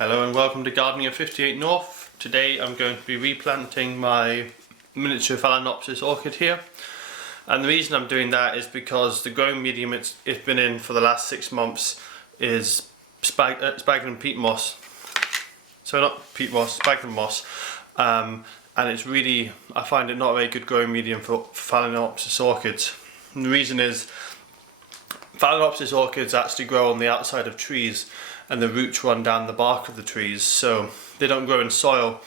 Hello and welcome to Gardening at 58 North. Today I'm going to be replanting my miniature Phalaenopsis Orchid here. And the reason I'm doing that is because the growing medium it's been in for the last 6 months is Sphagnum peat moss. So not peat moss, Sphagnum moss. And it's really, I find it not a very good growing medium for Phalaenopsis orchids. And the reason is Phalaenopsis orchids actually grow on the outside of trees and the roots run down the bark of the trees, so they don't grow in soil,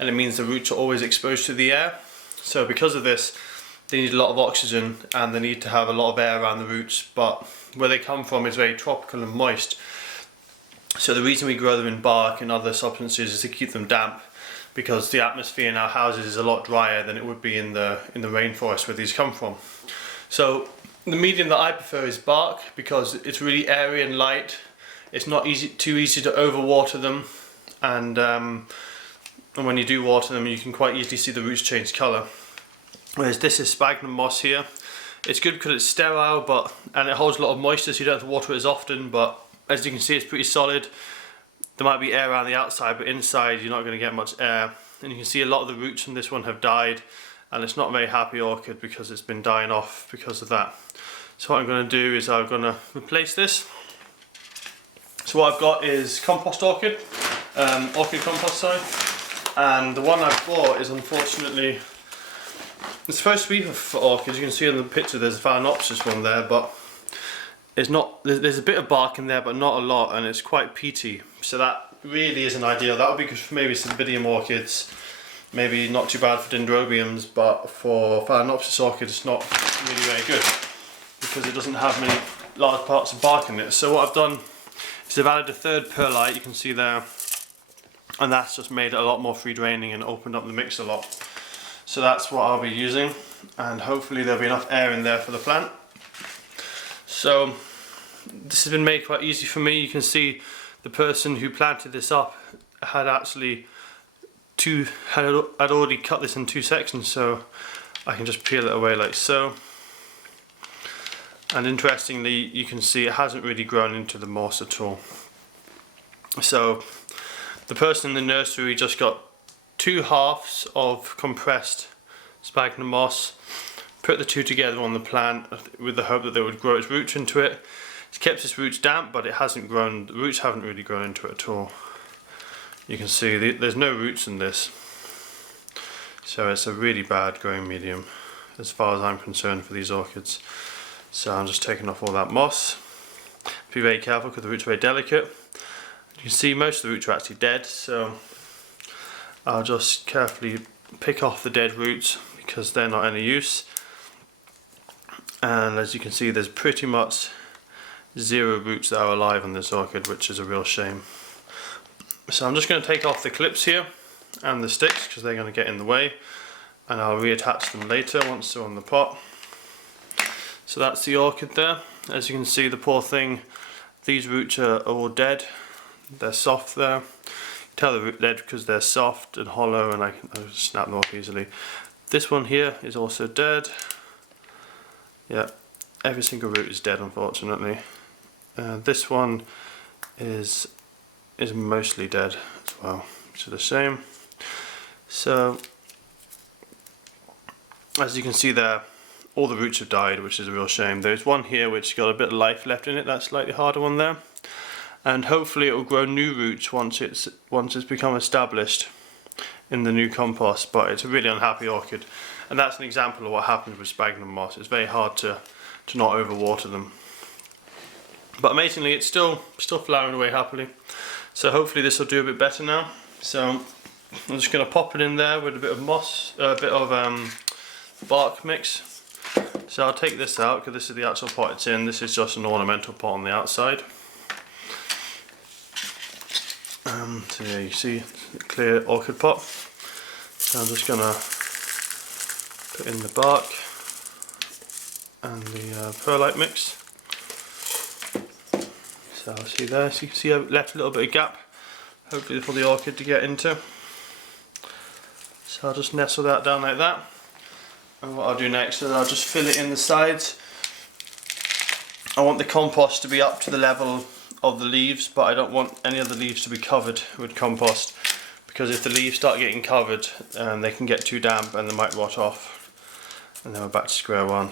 and it means the roots are always exposed to the air. So because of this, they need a lot of oxygen and they need to have a lot of air around the roots, but where they come from is very tropical and moist. So the reason we grow them in bark and other substances is to keep them damp, because the atmosphere in our houses is a lot drier than it would be in the rainforest where these come from. So the medium that I prefer is bark because it's really airy and light. It's not too easy to overwater them, and when you do water them you can quite easily see the roots change colour. Whereas this is Sphagnum moss here. It's good because it's sterile and it holds a lot of moisture, so you don't have to water it as often, but as you can see it's pretty solid. There might be air around the outside, but inside you're not going to get much air. And you can see a lot of the roots from this one have died, and it's not a very happy orchid because it's been dying off because of that. So what I'm going to do is I'm going to replace this. So what I've got is compost orchid, orchid compost, sorry, and the one I've bought is unfortunately, it's supposed to be for orchids. You can see in the picture there's a Phalaenopsis one there, but it's not. There's a bit of bark in there, but not a lot, and it's quite peaty. So that really isn't ideal. That would be good for maybe Cymbidium orchids, maybe not too bad for Dendrobiums, but for Phalaenopsis orchids it's not really very good because it doesn't have many large parts of bark in it. So what I've done, so I've added a third perlite, you can see there, and that's just made it a lot more free draining and opened up the mix a lot. So that's what I'll be using, and hopefully there'll be enough air in there for the plant. So this has been made quite easy for me. You can see the person who planted this up had actually had already cut this in 2 sections, so I can just peel it away like so. And interestingly, you can see it hasn't really grown into the moss at all. So the person in the nursery just got 2 halves of compressed sphagnum moss, put the two together on the plant with the hope that they would grow its roots into it. It's kept its roots damp, but it hasn't grown, the roots haven't really grown into it at all. You can see there's no roots in this. So it's a really bad growing medium as far as I'm concerned for these orchids. So I'm just taking off all that moss. Be very careful because the roots are very delicate. You can see most of the roots are actually dead, so I'll just carefully pick off the dead roots because they're not any use. And as you can see, there's pretty much 0 roots that are alive on this orchid, which is a real shame. So I'm just going to take off the clips here and the sticks because they're going to get in the way, and I'll reattach them later once they're on the pot. So that's the orchid there. As you can see, the poor thing, these roots are all dead. They're soft there. You can tell the root dead because they're soft and hollow, and I can snap them off easily. This one here is also dead. Yeah, every single root is dead, unfortunately. This one is mostly dead as well, which is a shame. So as you can see there, all the roots have died, which is a real shame. There's one here which got a bit of life left in it, that slightly harder one there. And hopefully it will grow new roots once it's become established in the new compost, but it's a really unhappy orchid. And that's an example of what happens with sphagnum moss. It's very hard to not overwater them. But amazingly it's still flowering away happily. So hopefully this will do a bit better now. So I'm just going to pop it in there with a bit of moss, a bit of bark mix. So I'll take this out because this is the actual pot it's in. This is just an ornamental pot on the outside. So yeah, you see the clear orchid pot. So I'm just going to put in the bark and the perlite mix. So I'll see there. So you can see I've left a little bit of gap, hopefully for the orchid to get into. So I'll just nestle that down like that. And what I'll do next is I'll just fill it in the sides. I want the compost to be up to the level of the leaves, but I don't want any of the leaves to be covered with compost, because if the leaves start getting covered, they can get too damp and they might rot off, and then we're back to square one.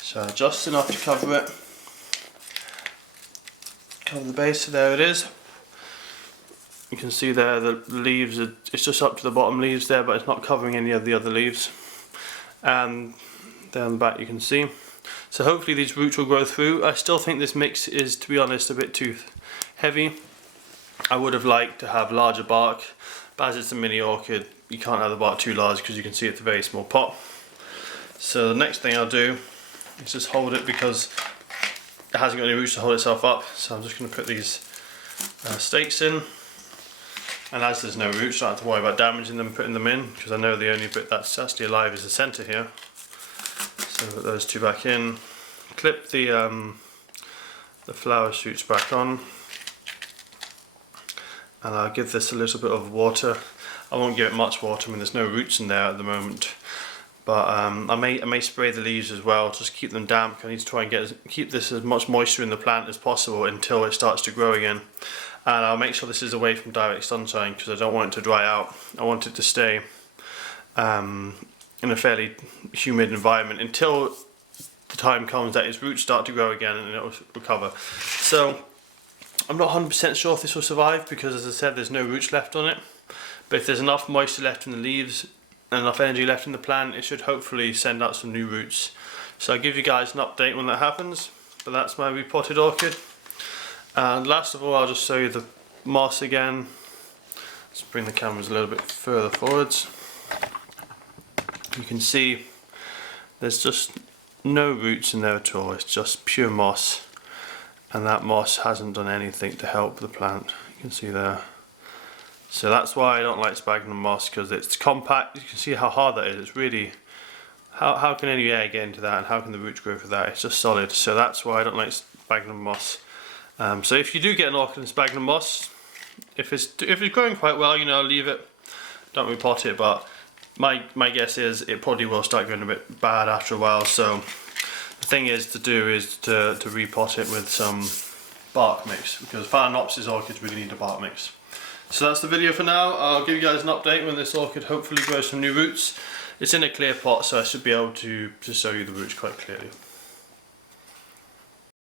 So just enough to cover it. Cover the base, so there it is. You can see there the leaves, it's just up to the bottom leaves there, but it's not covering any of the other leaves. And down the back you can see. So hopefully these roots will grow through. I still think this mix is, to be honest, a bit too heavy. I would have liked to have larger bark, but as it's a mini orchid, you can't have the bark too large because you can see it's a very small pot. So the next thing I'll do is just hold it, because it hasn't got any roots to hold itself up. So I'm just going to put these stakes in. And as there's no roots, I don't have to worry about damaging them, putting them in, because I know the only bit that's actually alive is the centre here. So put those two back in. Clip the flower shoots back on, and I'll give this a little bit of water. I won't give it much water. I mean, there's no roots in there at the moment, but I may spray the leaves as well, just keep them damp. I need to try and keep this as much moisture in the plant as possible until it starts to grow again. And I'll make sure this is away from direct sunshine, because I don't want it to dry out. I want it to stay in a fairly humid environment until the time comes that its roots start to grow again and it will recover. So I'm not 100% sure if this will survive, because as I said, there's no roots left on it. But if there's enough moisture left in the leaves and enough energy left in the plant, it should hopefully send out some new roots. So I'll give you guys an update when that happens. But that's my repotted orchid. And last of all, I'll just show you the moss again. Let's bring the cameras a little bit further forwards. You can see there's just no roots in there at all. It's just pure moss, and that moss hasn't done anything to help the plant. You can see there. So that's why I don't like sphagnum moss, because it's compact. You can see how hard that is. It's really, how can any air get into that, and how can the roots grow through that? It's just solid. So that's why I don't like sphagnum moss. So if you do get an orchid in sphagnum moss, if it's growing quite well, you know, leave it, don't repot it. But my guess is it probably will start going a bit bad after a while. So the thing is to repot it with some bark mix, because Phalaenopsis orchids really need a bark mix. So that's the video for now. I'll give you guys an update when this orchid hopefully grows some new roots. It's in a clear pot, so I should be able to show you the roots quite clearly.